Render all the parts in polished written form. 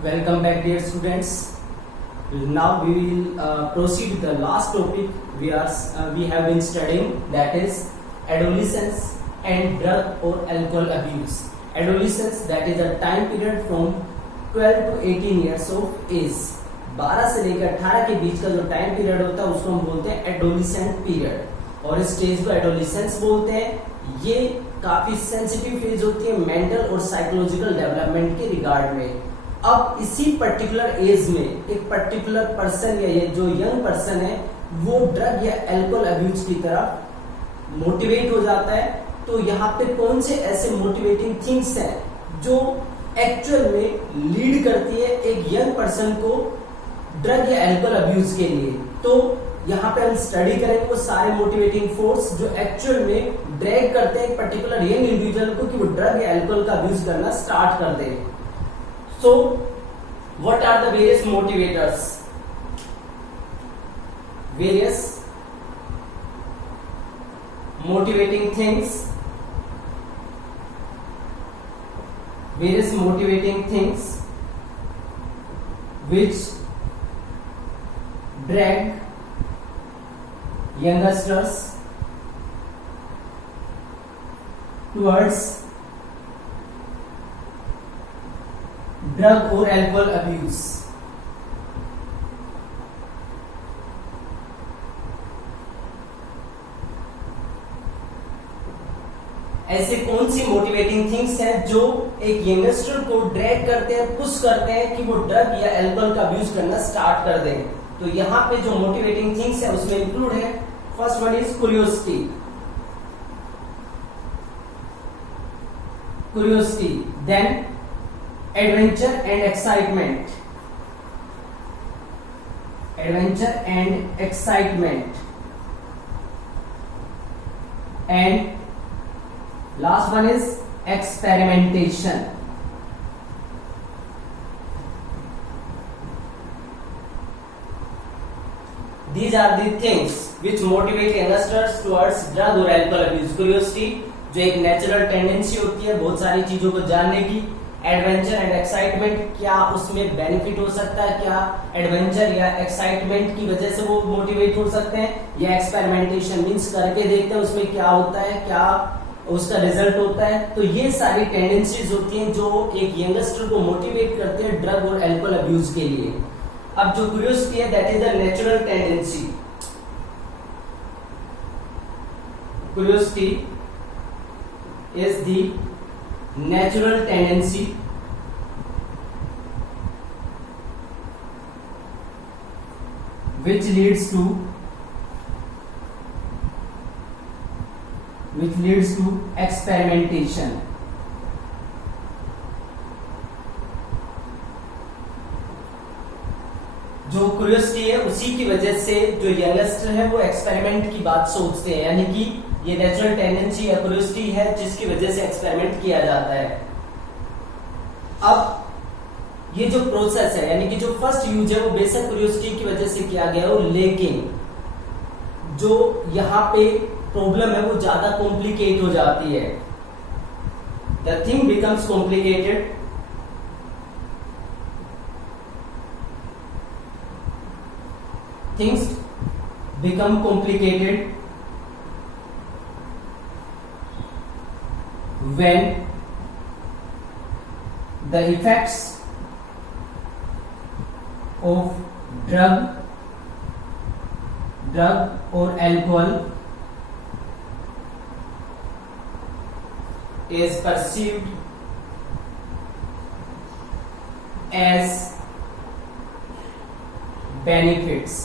Welcome back, dear students. Now we will proceed with the last topic we have been studying, that is adolescence and drug or alcohol abuse. Adolescence, that is a time period from 12 to 18 years of age. 12 से लेकर 18 के बीच का जो time period होता है उसको हम बोलते हैं एडोलिसेंट पीरियड, और इस स्टेज को एडोलिसेंस बोलते हैं। ये काफी सेंसिटिव फेज होती है मेंटल और साइकोलॉजिकल डेवलपमेंट के रिगार्ड में। अब इसी पर्टिकुलर एज में एक पर्टिकुलर पर्सन या ये जो यंग पर्सन है वो ड्रग या अल्कोहल अब्यूज की तरफ मोटिवेट हो जाता है। तो यहाँ पे कौन से ऐसे मोटिवेटिंग थिंग्स हैं जो एक्चुअल में लीड करती है एक यंग पर्सन को ड्रग या अल्कोहल अब्यूज के लिए। तो यहाँ पे हम स्टडी करेंगे वो सारे मोटिवेटिंग फोर्स जो एक्चुअल में ड्रैग करते हैं एक पर्टिकुलर यंग इंडिविजुअल को कि वो ड्रग या अल्कोहल का अब्यूज करना स्टार्ट कर दे। So, what are the various motivators? Various motivating things. Various motivating things which drag youngsters towards drug और अल्कोहल अब्यूज। ऐसे कौन सी मोटिवेटिंग थिंग्स हैं जो एक यंगस्टर को ड्रैग करते हैं, पुश करते हैं कि वो ड्रग या अल्कोहल का अब्यूज करना स्टार्ट कर दें। तो यहां पे जो मोटिवेटिंग थिंग्स है उसमें इंक्लूड है, first one is curiosity. Curiosity, then adventure and excitement, adventure and excitement, and last one is experimentation. These are the things which motivate youngsters towards drug or alcohol abuse. Curiosity जो एक natural tendency होती है बहुत सारी चीजों को जानने की। एडवेंचर एंड एक्साइटमेंट, क्या उसमें बेनिफिट हो सकता है, क्या एडवेंचर या एक्साइटमेंट की वजह से वो मोटिवेट हो सकते हैं, या एक्सपेरिमेंटेशन मींस करके देखते हैं उसमें क्या होता है, क्या उसका रिजल्ट होता है। तो ये सारी टेंडेंसीज होती हैं जो एक यंगस्टर को मोटिवेट करते हैं ड्रग और अल्कोहल अब्यूज के लिए। अब जो क्यूरियोसिटी है that is the natural tendency. Curiosity is the natural tendency which leads to experimentation। जो क्यूरियोसिटी है उसी की वजह से जो यंगस्टर है वो एक्सपेरिमेंट की बात सोचते हैं, यानी कि ये नेचुरल टेंडेंसी या क्यूरियोसिटी है जिसकी वजह से एक्सपेरिमेंट किया जाता है। अब ये जो प्रोसेस है यानी कि जो फर्स्ट यूज है वो बेसिक क्यूरियोसिटी की वजह से किया गया हो, लेकिन जो यहाँ पे प्रॉब्लम है वो ज्यादा कॉम्प्लिकेट हो जाती है। The thing becomes complicated things become complicated when the effects of drug or alcohol is perceived as benefits।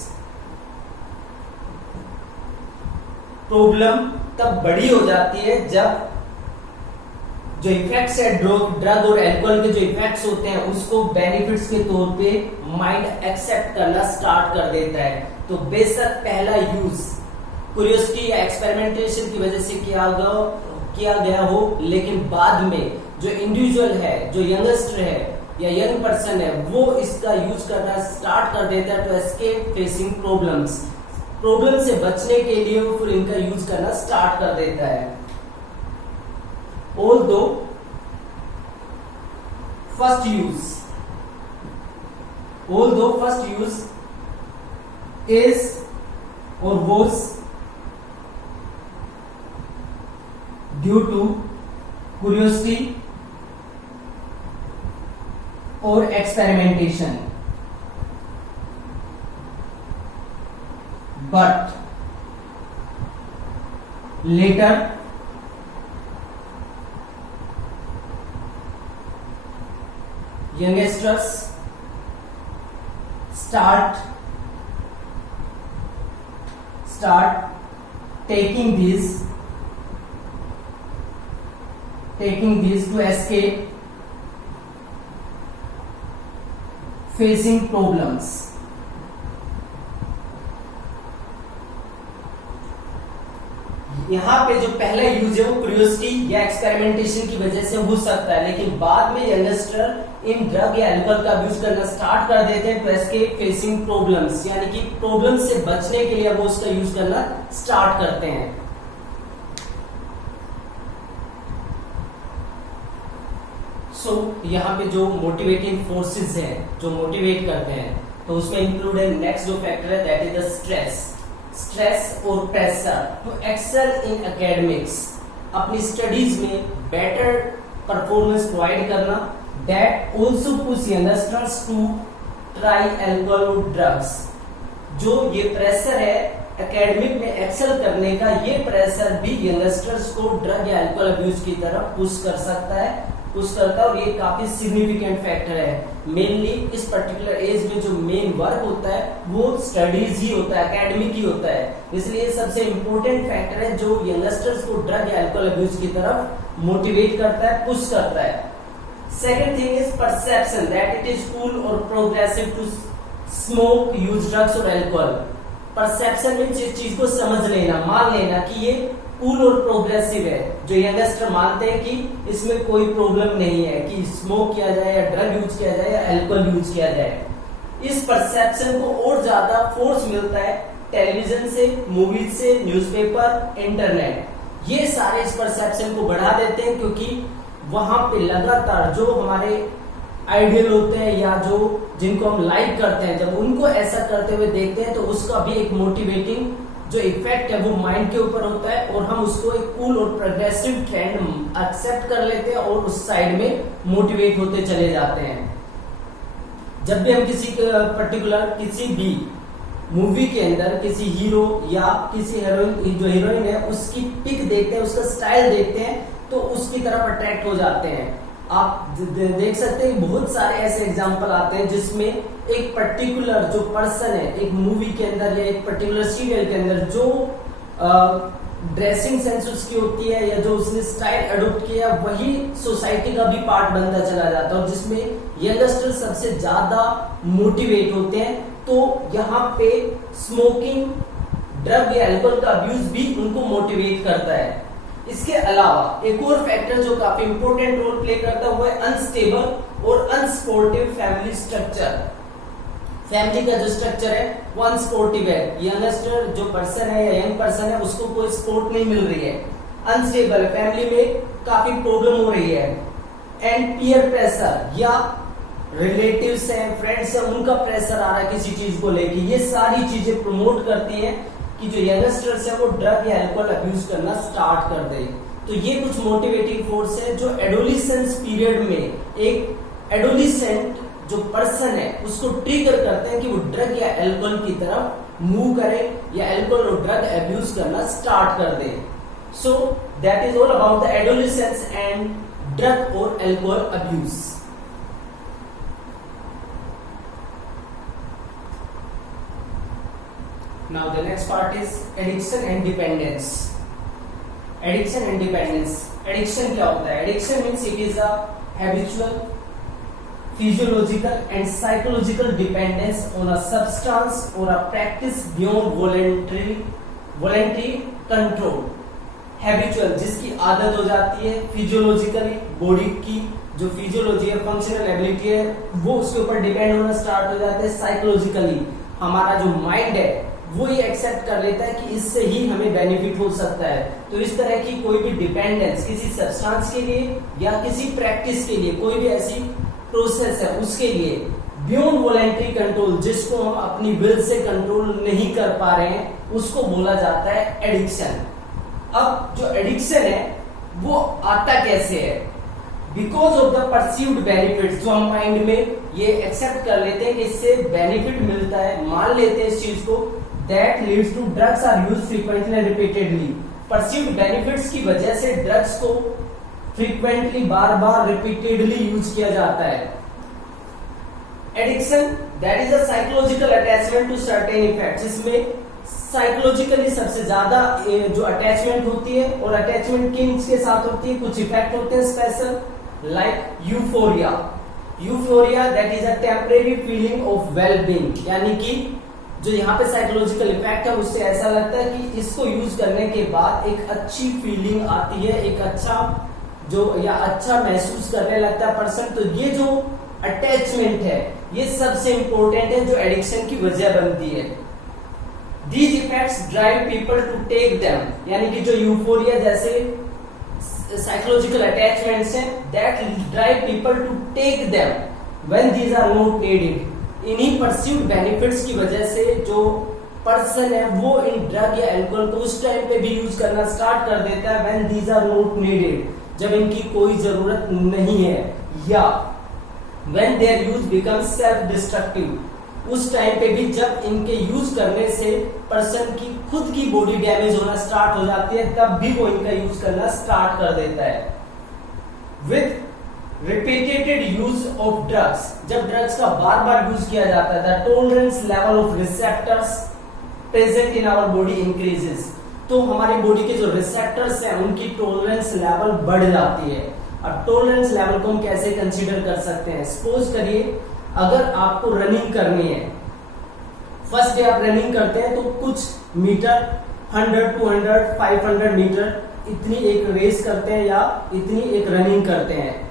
Problem तब बड़ी हो जाती है जब जो इफेक्ट्स है ड्रग और अल्कोहल के जो इफेक्ट्स होते हैं उसको बेनिफिट्स के तौर पे माइंड एक्सेप्ट करना स्टार्ट कर देता है। तो बेशक पहला यूज क्यूरियोसिटी या एक्सपेरिमेंटेशन की वजह से किया गया हो, लेकिन बाद में जो इंडिविजुअल है, जो यंगस्टर है या यंग पर्सन है, वो इसका यूज करना स्टार्ट कर देता है टू एस्केप फेसिंग प्रॉब्लम से बचने के लिए वो फिर इनका यूज करना स्टार्ट कर देता है। Although first use although first use is or was due to curiosity or experimentation, but later youngsters start taking these to escape facing problems. यहाँ पे जो पहला यूज है वो क्यूरियोसिटी या एक्सपेरिमेंटेशन की वजह से हो सकता है, लेकिन बाद में यंगस्टर इन ड्रग या अल्कोहल का अब्यूज करना स्टार्ट कर देते हैं टू एस्केप फेसिंग प्रॉब्लम्स, यानी कि प्रॉब्लम्स से बचने के लिए वो उसका यूज करना स्टार्ट करते हैं। यहाँ पे जो मोटिवेटिंग फोर्सेस हैं जो मोटिवेट करते हैं, तो उसमें इंक्लूड है नेक्स्ट जो फैक्टर है दैट इज द स्ट्रेस और pressure to excel in academics, अपनी स्टडीज में बेटर परफॉर्मेंस प्रोवाइड करना। That also push youngsters to try alcohol और ड्रग्स। जो ये प्रेशर है एकेडमिक में एक्सेल करने का, ये प्रेशर भी यंगस्टर्स को ड्रग या अल्कोहल अब्यूज की तरफ पुश करता है और ये काफी सिग्निफिकेंट फैक्टर है। मेनली इस पर्टिकुलर एज में जो मेन वर्क होता है वो स्टडीज ही होता है, एकेडमिक ही होता है, इसलिए सबसे इंपॉर्टेंट फैक्टर है जो यंगस्टर्स को ड्रग या अल्कोहल अब्यूज की तरफ मोटिवेट करता है, पुश करता है। Second thing is perception that it is cool और progressive to smoke, use drugs और अल्कोहल। परसेप्शन में इस चीज को समझ लेना, मान लेना कि ये कूल और प्रोग्रेसिव है, जो यंगस्टर मानते हैं कि इसमें कोई प्रॉब्लम नहीं है कि स्मोक किया जाए या ड्रग यूज किया जाए या अल्कोहल यूज किया जाए। इस परसेप्शन को और ज्यादा फोर्स मिलता है टेलीविजन से, मूवीज से, न्यूज़पेपर, इंटरनेट, ये सारे इस परसेप्शन को बढ़ा देते हैं, क्योंकि वहां पे लगातार जो हमारे आइडियल होते हैं या जो जिनको हम लाइक करते हैं, जब उनको ऐसा करते हुए देखते हैं तो उसका भी एक मोटिवेटिंग जो इफेक्ट है वो माइंड के ऊपर होता है और हम उसको एक कूल और प्रोग्रेसिव ट्रेंड एक्सेप्ट कर लेते हैं और उस साइड में मोटिवेट होते चले जाते हैं। जब भी हम किसी पर्टिकुलर किसी भी मूवी के अंदर किसी हीरो या किसी हीरोइन, जो हीरोइन है उसकी पिक देखते हैं, उसका स्टाइल देखते हैं तो उसकी तरफ अट्रैक्ट हो जाते हैं। आप देख सकते हैं बहुत सारे ऐसे एग्जाम्पल आते हैं जिसमें एक पर्टिकुलर जो पर्सन है एक मूवी के अंदर या एक पर्टिकुलर सीरियल के अंदर जो ड्रेसिंग सेंस उसकी होती है या जो उसने स्टाइल अडॉप्ट किया वही सोसाइटी का भी पार्ट बनता चला जाता है, और जिसमें यंगस्टर सबसे ज्यादा मोटिवेट होते हैं। तो यहाँ पे स्मोकिंग, ड्रग या अल्कोहल का अब्यूज भी उनको मोटिवेट करता है। इसके अलावा एक और फैक्टर जो काफी इंपॉर्टेंट रोल प्ले करता है वो है अनस्टेबल और अनसपोर्टिव फैमिली स्ट्रक्चर। फैमिली का जो स्ट्रक्चर है वो अनसपोर्टिव है, यंगस्टर जो पर्सन है या यंग पर्सन है उसको कोई सपोर्ट नहीं मिल रही है, अनस्टेबल, फैमिली में काफी प्रॉब्लम हो रही है। एंड पीयर प्रेशर या रिलेटिव्स हैं, फ्रेंड्स हैं, उनका प्रेशर आ रहा है किसी चीज को लेके, ये सारी चीजें प्रमोट करती हैं कि जो यंगस्टर्स है वो ड्रग या अल्कोहल अब्यूज करना स्टार्ट कर दे। तो ये कुछ मोटिवेटिंग फोर्स है जो एडोलिसेंस पीरियड में एक एडोलिसेंट जो पर्सन है उसको ट्रिगर करते हैं कि वो ड्रग या अल्कोहल की तरफ मूव करे या अल्कोहल और ड्रग अब्यूज करना स्टार्ट कर दे। So that is all about the adolescence and drug और alcohol abuse. Now the next part is addiction and dependence. Addiction and dependence. Addiction क्या होता है? Addiction means it is a habitual, physiological and psychological dependence on a substance or a practice beyond voluntary control. Habitual जिसकी आदत हो जाती है, physiologically body की जो फिजियोलॉजी है, फंक्शनल एबिलिटी है, वो उसके ऊपर डिपेंड होना स्टार्ट हो जाते हैं। साइकोलॉजिकली हमारा जो माइंड है वो ये एक्सेप्ट कर लेता है कि इससे ही हमें बेनिफिट हो सकता है। तो इस तरह की कोई भी डिपेंडेंस किसी सब्सटेंस के लिए या किसी प्रैक्टिस के लिए, कोई भी ऐसी प्रोसेस है उसके लिए बियॉन्ड वॉलेंटरी कंट्रोल, जिसको हम अपनी विल से कंट्रोल नहीं कर पा रहे हैं, उसको बोला जाता है एडिक्शन। अब जो एडिक्शन है वो आता कैसे है? Because of the perceived benefits, जो हम माइंड में ये एक्सेप्ट कर लेते हैं कि इससे बेनिफिट मिलता है, मान लेते हैं इस चीज को, that leads to drugs are used frequently and repeatedly. Perceived benefits की वजह से ड्रग्स को फ्रीक्वेंटली, बार बार, रिपीटेडली यूज किया जाता है। Addiction that is a psychological attachment to certain effects, इसमें साइकोलॉजिकली सबसे ज्यादा जो अटैचमेंट होती है, और अटैचमेंट किसके साथ होती है? कुछ इफेक्ट होते हैं special, like euphoria. Euphoria that is a temporary feeling of well being, यानी कि जो यहाँ पे साइकोलॉजिकल इफेक्ट है उससे ऐसा लगता है कि इसको यूज करने के बाद एक अच्छी फीलिंग आती है, एक अच्छा जो या अच्छा महसूस करने लगता है पर्सन। तो ये जो अटैचमेंट है ये सबसे इंपॉर्टेंट है जो एडिक्शन की वजह बनती है। These effects drive people to take them, यानी कि जो यूफोरिया जैसे साइकोलॉजिकल अटैचमेंट्स हैं, that drive people to take them when these are not needed। इन्हीं परस्यूड बेनिफिट्स की वजह से जो पर्सन है वो इन ड्रग या अल्कोहल को उस टाइम पे भी यूज करना स्टार्ट कर देता है when these are not needed, जब इनकी कोई जरूरत नहीं है, या when their use becomes self destructive, उस टाइम पे भी जब इनके यूज करने से पर्सन की खुद की बॉडी डैमेज होना स्टार्ट हो जाती है, तब भी वो इनका यूज करना स्टार्ट कर देता है। With repeated use of drugs, जब ड्रग्स का बार बार यूज किया जाता है, the tolerance level of receptors present in our body increases, तो हमारी बॉडी के जो रिसेप्टर्स हैं उनकी टॉलरेंस लेवल बढ़ जाती है। अब टॉलरेंस लेवल को हम कैसे कंसीडर कर सकते हैं? सपोज करिए अगर आपको रनिंग करनी है, फर्स्ट डे आप रनिंग करते हैं तो कुछ मीटर 100, 200, 500 मीटर इतनी एक रेस करते हैं या इतनी एक रनिंग करते हैं।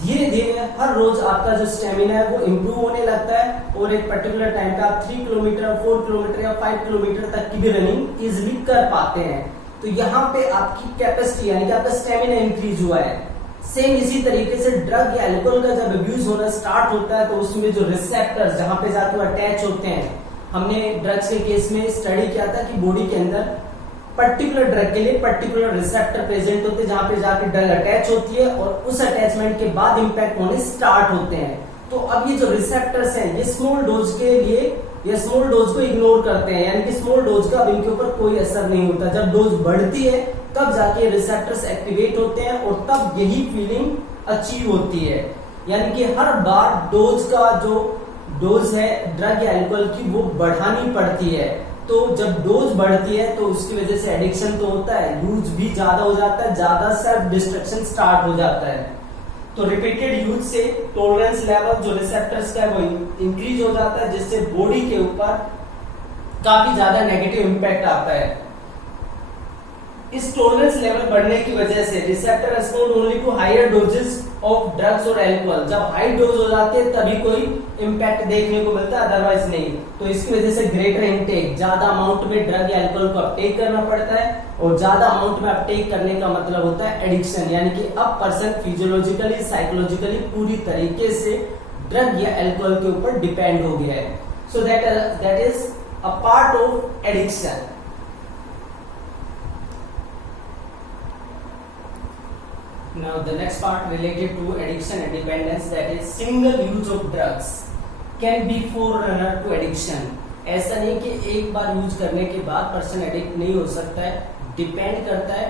धीरे धीरे हर रोज आपका जो स्टेमिना है वो इम्प्रूव होने लगता है और एक पर्टिकुलर टाइम पे आप 3 किलोमीटर, 4 किलोमीटर या 5 किलोमीटर तक की भी रनिंग इजिली कर पाते हैं। तो यहाँ पे आपकी कैपेसिटी यानी कि आपका स्टेमिना इंक्रीज हुआ है। सेम इसी तरीके से ड्रग या अल्कोहल का जब अब्यूज होना स्टार्ट होता है तो उसमें जो रिसेप्टर्स जहां पे जाके अटैच होते हैं, हमने ड्रग्स के केस में स्टडी किया था कि बॉडी के अंदर पर्टिकुलर ड्रग के लिए पर्टिकुलर रिसेप्टर प्रेजेंट होते हैं जहां पे जाके ड्रग अटैच होती है और उस अटैचमेंट के बाद इंपैक्ट होने स्टार्ट होते हैं। तो अब ये जो रिसेप्टर्स हैं ये स्मॉल डोज के लिए या स्मॉल डोज को इग्नोर करते हैं, यानी कि स्मॉल डोज का अब इनके ऊपर कोई असर नहीं होता। जब डोज बढ़ती है तब जाके रिसेप्टर्स एक्टिवेट होते हैं और तब यही फीलिंग अचीव होती है। यानी कि हर बार डोज का जो डोज है ड्रग या अल्कोहल की वो बढ़ानी पड़ती है। तो जब डोज बढ़ती है तो उसकी वजह से एडिक्शन तो होता है, यूज भी ज्यादा हो जाता है, ज्यादा सेल्फ डिस्ट्रक्शन स्टार्ट हो जाता है। तो रिपीटेड यूज से टॉलरेंस लेवल जो रिसेप्टर्स का है वो इंक्रीज हो जाता है, जिससे बॉडी के ऊपर काफी ज्यादा नेगेटिव इंपैक्ट आता है। इस टॉलरेंस लेवल बढ़ने की वजह से receptor respond only to higher doses of drugs और अल्कोहल, जब हाई डोज हो जाते हैं तभी कोई इंपैक्ट देखने को मिलता है, अदरवाइज नहीं। तो इसकी वजह से ग्रेटर इनटेक, ज्यादा अमाउंट में ड्रग या अल्कोहल को अपटेक करना पड़ता है और ज्यादा अमाउंट में अपटेक करने का मतलब होता है एडिक्शन, यानी कि अब पर्सन फिजियोलॉजिकली, साइकोलॉजिकली पूरी तरीके से ड्रग या अल्कोहल के ऊपर डिपेंड हो गया है। सो that is a part of addiction. Now the next part related to addiction and dependence, that is single use of drugs can be forerunner to addiction। ऐसा नहीं कि एक बार यूज करने के बाद पर्सन एडिक्ट नहीं हो सकता है, डिपेंड करता है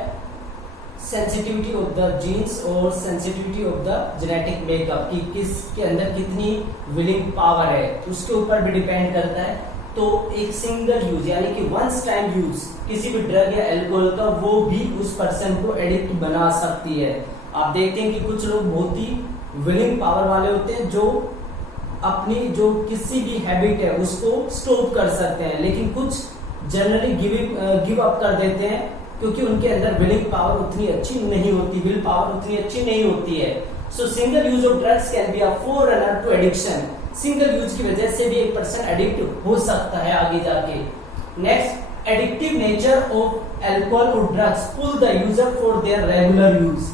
सेंसिटिविटी ऑफ द जीन्स और sensitivity of the genetic makeup की किसके अंदर कितनी विलिंग पावर है उसके ऊपर भी डिपेंड करता है। तो एक सिंगल यूज यानी कि वंस टाइम यूज किसी भी ड्रग या अल्कोहल का वो भी उस पर्सन को एडिक्ट बना सकती है। आप देखते हैं कि कुछ लोग बहुत ही विलिंग पावर वाले होते हैं जो अपनी जो किसी भी हैबिट है उसको स्टॉप कर सकते हैं, लेकिन कुछ जनरली गिव अप कर देते हैं क्योंकि उनके अंदर विलिंग पावर उतनी अच्छी नहीं होती, विल पावर उतनी अच्छी नहीं होती है। So single use of drugs can be a forerunner to addiction. Single use की वजह से भी एक पर्सन एडिक्ट हो सकता है आगे जाके। Next, addictive nature of alcohol और drugs pull the user for their regular use.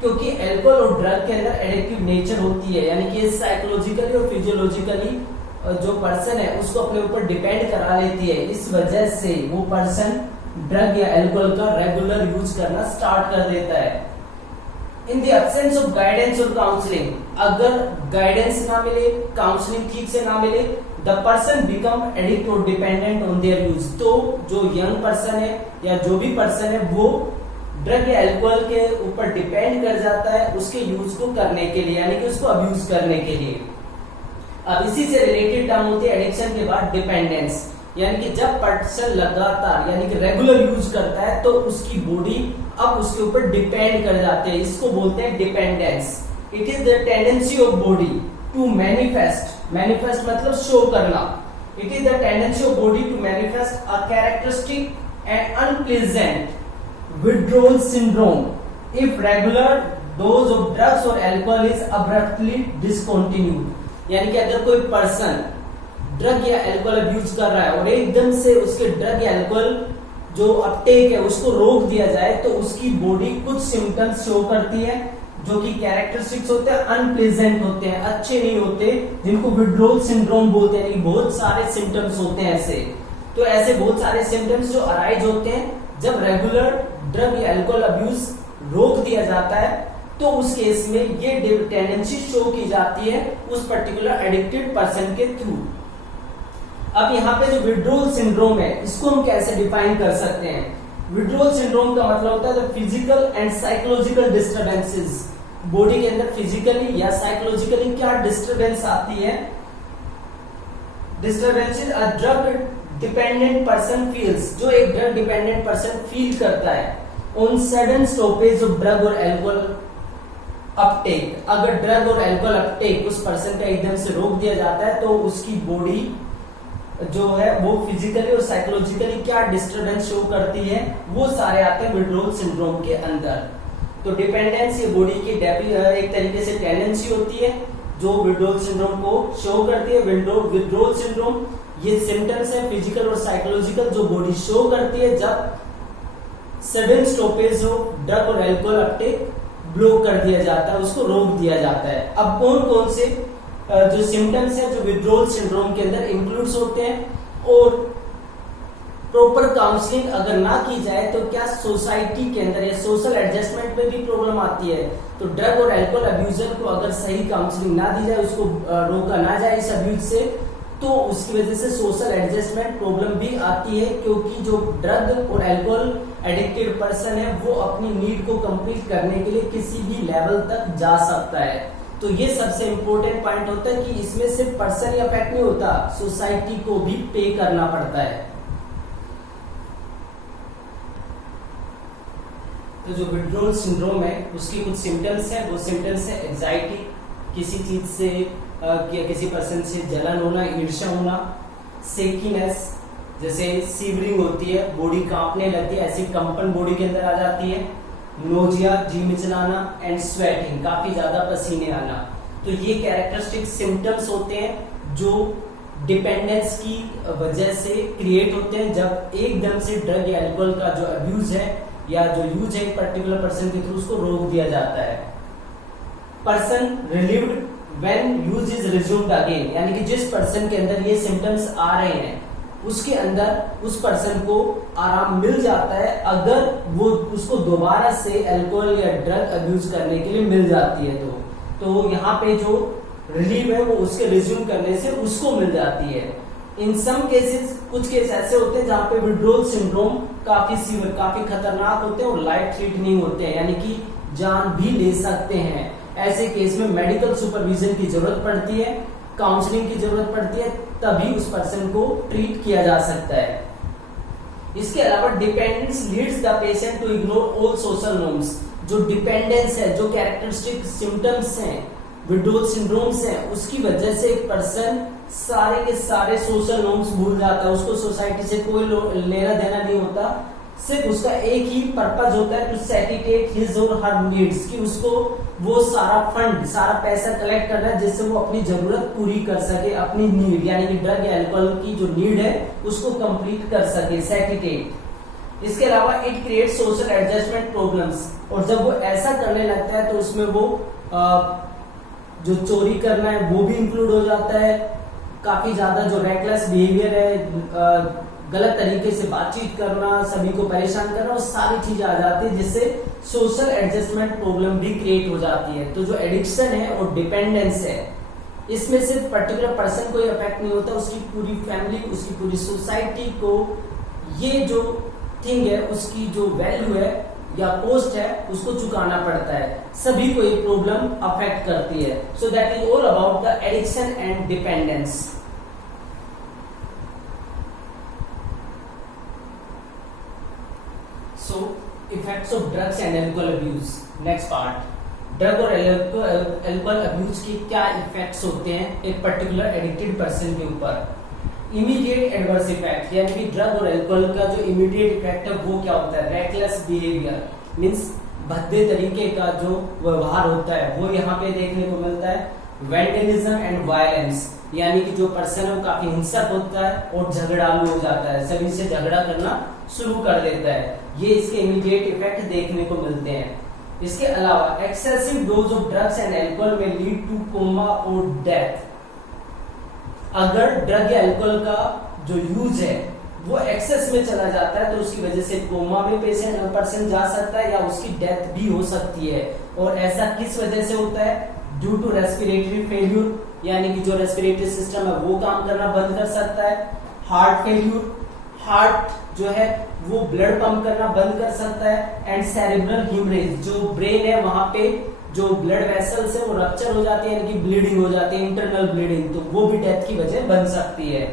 क्योंकि अल्कोहल और ड्रग के अंदर एडिक्टिव नेचर होती है, यानी कि साइकोलॉजिकली और फिजियोलॉजिकली जो पर्सन है उसको अपने ऊपर डिपेंड करा लेती है। इस वजह से वो पर्सन ड्रग या अल्कोहल का रेगुलर यूज करना स्टार्ट कर देता है। In the absence of guidance और काउंसलिंग, अगर गाइडेंस ना मिले, काउंसलिंग ठीक से ना मिले, द पर्सन बिकम एडिक्ट और डिपेंडेंट ऑन देयर यूज। तो जो यंग पर्सन है या जो भी पर्सन है वो ड्रग या अल्कोहल के ऊपर डिपेंड कर जाता है उसके यूज को करने के लिए, यानी कि उसको अब्यूज करने के लिए। अब इसी से रिलेटेड टर्म होती है एडिक्शन के बाद डिपेंडेंस, यानी कि जब पर्सन लगातार यानी कि रेगुलर यूज करता है तो उसकी बॉडी अब उसके ऊपर डिपेंड कर जाते हैं, इसको बोलते हैं dependence. It is the tendency of body to manifest, manifest मतलब शो करना। It is the tendency of body to manifest a characteristic and unpleasant withdrawal syndrome if regular dose of drugs or alcohol is abruptly discontinued। यानी कि अगर कोई person drug या alcohol abuse कर रहा है और एकदम से उसके ड्रग या अल्कोहल जो अपटेक है उसको रोक दिया जाए तो उसकी बॉडी कुछ सिम्टम्स शो करती है जो कि कैरेक्टरिस्टिक्स होते हैं, अनप्लेजेंट होते हैं, अच्छे नहीं होते, जिनको विड्रोल सिंड्रोम बोलते हैं। बहुत सारे सिम्टम्स होते हैं ऐसे। तो ऐसे बहुत सारे सिम्टम्स जो अराइज होते हैं जब रेगुलर ड्रग या अल्कोहल अब्यूज रोक दिया जाता है तो उस केस में ये टेंडेंसी शो की जाती है उस पर्टिकुलर एडिक्टेड पर्सन के थ्रू। अब यहाँ पे जो विड्रोल सिंड्रोम है इसको हम कैसे डिफाइन कर सकते हैं? विड्रोल सिंड्रोम का मतलब होता है physical and psychological disturbances. Body के अंदर फिजिकली या साइकोलॉजिकली क्या डिस्टर्बेंस आती है? Disturbances a drug dependent person feels, जो एक ड्रग डिपेंडेंट पर्सन फील करता है on sudden stoppage of drug और अल्कोहल अपटेक। अगर ड्रग और अल्कोहल अपटेक उस पर्सन का एकदम से रोक दिया जाता है तो उसकी बॉडी जो है वो फिजिकली और साइकोलॉजिकली क्या डिस्टर्बेंस शो करती है, वो सारे आते हैं विड्रोल सिंड्रोम के अंदर। तो डिपेंडेंस ये बॉडी की एक तरीके से टेंडेंसी होती है जो विड्रोल सिंड्रोम को शो करती है। विड्रोल सिंड्रोम ये सिम्टम्स है फिजिकल और साइकोलॉजिकल जो बॉडी शो करती है जब सडन स्टॉपेज ऑफ ड्रग और अल्कोहल अपटेक ब्लॉक कर दिया जाता है, उसको रोक दिया जाता है। अब कौन कौन से जो सिम्टम्स हैं जो विड्रोल सिंड्रोम के अंदर इंक्लूड्स होते हैं और प्रॉपर काउंसलिंग अगर ना की जाए तो क्या सोसाइटी के अंदर या सोशल एडजस्टमेंट में भी प्रॉब्लम आती है। तो ड्रग और अल्कोहल अब्यूजर को अगर सही काउंसलिंग ना दी जाए, उसको रोका ना जाए इस अब्यूज से, तो उसकी वजह से सोशल एडजस्टमेंट प्रॉब्लम भी आती है, क्योंकि जो ड्रग और अल्कोहल एडिक्टेड पर्सन है वो अपनी नीड को कंप्लीट करने के लिए किसी भी लेवल तक जा सकता है। तो ये सबसे इंपॉर्टेंट पॉइंट होता है कि इसमें सिर्फ पर्सन ही अफेक्ट नहीं होता, सोसाइटी को भी पे करना पड़ता है। तो जो विड्रोल सिंड्रोम है उसकी कुछ सिम्टम्स है, वो सिम्टम्स है एंजाइटी, किसी चीज से किसी पर्सन से जलन होना, ईर्ष्या होना, सेकीनेस जैसे सीवरिंग होती है, बॉडी कांपने लगती है, ऐसी कंपन बॉडी के अंदर आ जाती है, नोजिया जी मिचलाना एंड स्वेटिंग काफी ज्यादा पसीने आना। तो ये कैरेक्टरिस्टिक सिम्टम्स होते हैं जो डिपेंडेंस की वजह से क्रिएट होते हैं जब एकदम से ड्रग या अल्कोहल का जो अब्यूज है या जो यूज है एक पर्टिकुलर पर्सन के थ्रू उसको रोक दिया जाता है। Person relieved when use is resumed again, यानी कि जिस पर्सन के अंदर ये सिम्टम्स आ रहे हैं उसके अंदर उस पर्सन को आराम मिल जाता है अगर वो उसको दोबारा से अल्कोहल या ड्रग अब्यूज करने के लिए मिल जाती है। तो यहाँ पे जो रिलीव है वो उसके रिज्यूम करने से उसको मिल जाती है। इन सम केसेस, कुछ केस ऐसे होते हैं जहाँ पे विड्रोल सिंड्रोम काफी सीवियर, काफी खतरनाक होते हैं और लाइफ थ्रेटनिंग होते हैं, यानी कि जान भी ले सकते हैं। ऐसे केस में मेडिकल सुपरविजन की जरूरत पड़ती है, काउंसलिंग की जरूरत पड़ती है, तभी उस पर्सन को ट्रीट किया जा सकता है। इसके अलावा dependence leads the patient to ignore all social norms. जो डिपेंडेंस है, जो कैरेक्टरिस्टिक सिम्टम्स हैं, विड्रोल सिंड्रोम्स हैं, उसकी वजह से एक पर्सन सारे के सारे सोशल नॉर्म्स भूल जाता है, उसको सोसाइटी से कोई लेना देना नहीं होता, सिर्फ उसका एक ही पर्पज होता है टू सैटिस्फाई हिज और हर नीड्स, कि उसको वो सारा फंड, सारा पैसा कलेक्ट करना है जिससे वो अपनी जरूरत पूरी कर सके, अपनी नीड यानी कि ड्रग या अल्कोहल की जो नीड है उसको कंप्लीट कर सके, सैटिस्फाई। इसके अलावा it create social adjustment problems, और जब वो ऐसा करने लगता है तो उसमें वो जो चोरी करना है वो भी इंक्लूड हो जाता है, काफी ज्यादा जो रेकलेस बिहेवियर है, गलत तरीके से बातचीत करना, सभी को परेशान करना, वो सारी चीजें आ जाती है, जिससे सोशल एडजस्टमेंट प्रॉब्लम भी क्रिएट हो जाती है। तो जो एडिक्शन है और डिपेंडेंस है, इसमें सिर्फ पर्टिकुलर पर्सन को इफेक्ट नहीं होता, उसकी पूरी फैमिली, उसकी पूरी सोसाइटी को ये जो थिंग है उसकी जो वैल्यू है या कॉस्ट है उसको चुकाना पड़ता है, सभी को ये प्रॉब्लम अफेक्ट करती है। सो that is all about the addiction and dependence. So, effects of drugs and alcohol abuse. Next part. Drug और अल्कोहल अब्यूज के क्या इफेक्ट्स होते हैं एक पर्टिकुलर एडिक्टेड पर्सन के ऊपर। इमीडिएट एडवर्स इफेक्ट, यानी कि ड्रग और अल्कोहल का जो इमीडिएट इफेक्ट है वो क्या होता है? रेकलेस बिहेवियर, मींस भद्दे तरीके का जो व्यवहार होता है वो यहाँ पे देखने को मिलता है। वैंडलिज्म एंड वायलेंस, यानी कि जो पर्सन है वो काफी हिंसक होता है और झगड़ालू हो जाता है, सभी से झगड़ा करना शुरू कर देता है। ये इसके इमीडिएट इफेक्ट देखने को मिलते हैं। इसके अलावा excessive dose of drugs and alcohol में लीड टू कोमा और डेथ। अगर ड्रग या अल्कोहल का जो यूज है वो एक्सेस में चला जाता है तो उसकी वजह से कोमा में पर्सन जा सकता है या उसकी डेथ भी हो सकती है। और ऐसा किस वजह से होता है? ड्यू टू रेस्पिरेटरी फेल्यूर, यानी कि जो रेस्पिरेटरी सिस्टम है वो काम करना बंद कर सकता है। हार्ट फेल्यूर, हार्ट जो है वो ब्लड पंप करना बंद कर सकता है। एंड सेरेब्रल हिमरेज, जो ब्रेन है वहां पे जो ब्लड वेसल्स है वो रप्चर हो जाती है, यानी कि ब्लीडिंग हो जाती है, इंटरनल ब्लीडिंग, तो वो भी डेथ की वजह बन सकती है।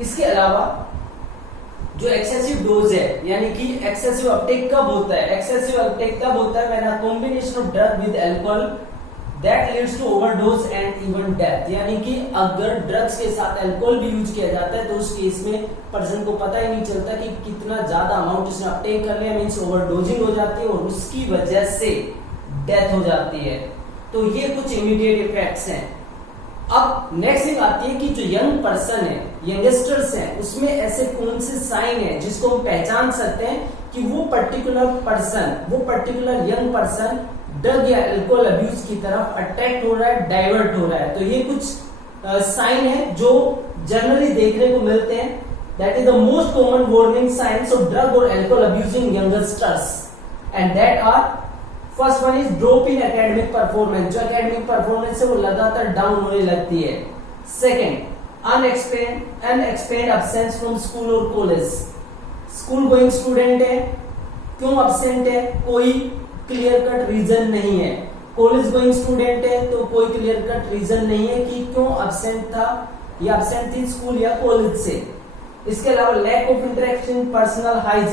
इसके अलावा जो एक्सेसिव डोज है, यानी कि एक्सेसिव अपटेक कब होता है? एक्सेसिव अपटेक तब होता है when a combination of drug with alcohol that leads to overdose and even death, यानी कि अगर ड्रग्स के साथ अल्कोहल भी यूज किया जाता है तो उस केस में पर्सन को पता ही नहीं चलता कि कितना ज्यादा अमाउंट इसने अपटेक कर लिया, मींस ओवरडोजिंग हो जाती है और उसकी वजह से डेथ हो जाती है। तो ये कुछ इमीडिएट इफेक्ट्स हैं। अब नेक्स्ट थिंग आती है कि जो यंग पर्सन है, यंगस्टर्स हैं, उसमें ऐसे कौन से साइन है जिसको हम पहचान सकते हैं कि वो पर्टिकुलर पर्सन, वो पर्टिकुलर यंग पर्सन ड्रग या अल्कोहल अब्यूज की तरफ अट्रैक्ट हो रहा है, डाइवर्ट हो रहा है। तो ये कुछ साइन है जो जनरली देखने को मिलते हैं। That is the most common warning signs of drug और alcohol abuse in youngsters, and that are first one is drop in academic performance, जो एकेडमिक परफॉर्मेंस है वो लगातार डाउन होने लगती है। Second, unexplained absence from school और college, school going student है, क्यों अब्सेंट है? कोई क्लियर कट रीजन नहीं है। कॉलेज गोइंग स्टूडेंट है तो कोई क्लियर कट रीजन नहीं है कि क्यों अब्सेंट था या अब्सेंट थी स्कूल या कॉलेज से। इसके अलावा lack of interaction, personal hygiene,